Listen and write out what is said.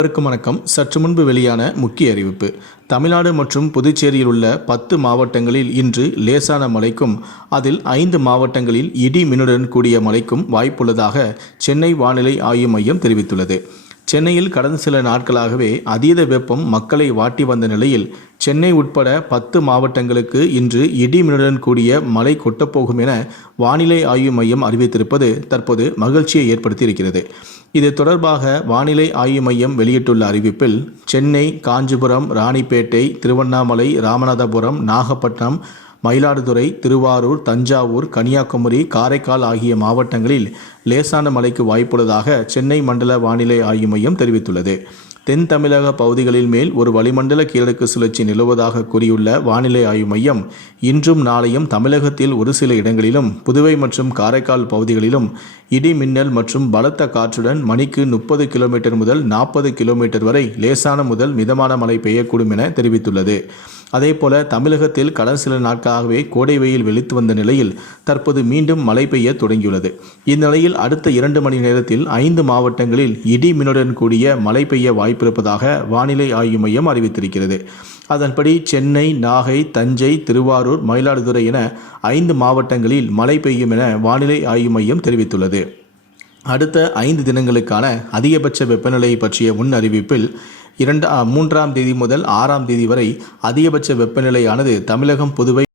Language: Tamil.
அனைவருக்கும் வணக்கம். சற்று முன்பு வெளியான முக்கிய அறிவிப்பு. தமிழ்நாடு மற்றும் புதுச்சேரியில் உள்ள பத்து மாவட்டங்களில் இன்று லேசான மழைக்கும் அதில் ஐந்து மாவட்டங்களில் இடி மின்னுடன் கூடிய மழைக்கும் வாய்ப்புள்ளதாக சென்னை வானிலை ஆய்வு மையம் தெரிவித்துள்ளது. சென்னையில் கடந்த சில நாட்களாகவே அதீத வெப்பம் மக்களை வாட்டி வந்த நிலையில் சென்னை உட்பட பத்து மாவட்டங்களுக்கு இன்று இடி மின்னுடன் கூடிய மழை கொட்டப்போகும் என வானிலை ஆய்வு மையம் அறிவித்திருப்பது தற்போது மகிழ்ச்சியை ஏற்படுத்தியிருக்கிறது. இது தொடர்பாக வானிலை ஆய்வு மையம் வெளியிட்டுள்ள அறிவிப்பில் சென்னை காஞ்சிபுரம் ராணிப்பேட்டை திருவண்ணாமலை ராமநாதபுரம் நாகப்பட்டினம் மயிலாடுதுறை திருவாரூர் தஞ்சாவூர் கன்னியாகுமரி காரைக்கால் ஆகிய மாவட்டங்களில் லேசான மழைக்கு வாய்ப்புள்ளதாக சென்னை மண்டல வானிலை ஆய்வு மையம் தெரிவித்துள்ளது. தென் தமிழக பகுதிகளில் மேல் ஒரு வளிமண்டல கீழடுக்கு சுழற்சி நிலவுவதாக கூறியுள்ள வானிலை ஆய்வு மையம் இன்றும் நாளையும் தமிழகத்தில் ஒரு சில இடங்களிலும் புதுவை மற்றும் காரைக்கால் பகுதிகளிலும் இடி மின்னல் மற்றும் பலத்த காற்றுடன் மணிக்கு முப்பது கிலோமீட்டர் முதல் நாற்பது கிலோமீட்டர் வரை லேசான முதல் மிதமான மழை பெய்யக்கூடும் என தெரிவித்துள்ளது. அதேபோல தமிழகத்தில் கடந்த சில நாட்களாகவே கோடை வெயில் வெளித்து வந்த நிலையில் தற்போது மீண்டும் மழை பெய்ய தொடங்கியுள்ளது. இந்நிலையில் அடுத்த இரண்டு மணி நேரத்தில் ஐந்து மாவட்டங்களில் இடி மின்னுடன் கூடிய மழை பெய்ய வாய்ப்பிருப்பதாக வானிலை ஆய்வு மையம் அறிவித்திருக்கிறது. அதன்படி சென்னை நாகை தஞ்சை திருவாரூர் மயிலாடுதுறை என ஐந்து மாவட்டங்களில் மழை பெய்யும் என வானிலை ஆய்வு மையம் தெரிவித்துள்ளது. அடுத்த ஐந்து தினங்களுக்கான அதிகபட்ச வெப்பநிலை பற்றிய முன் அறிவிப்பில் இரண்டு மூன்றாம் தேதி முதல் ஆறாம் தேதி வரை அதிகபட்ச வெப்பநிலையானது தமிழகம் புதுவை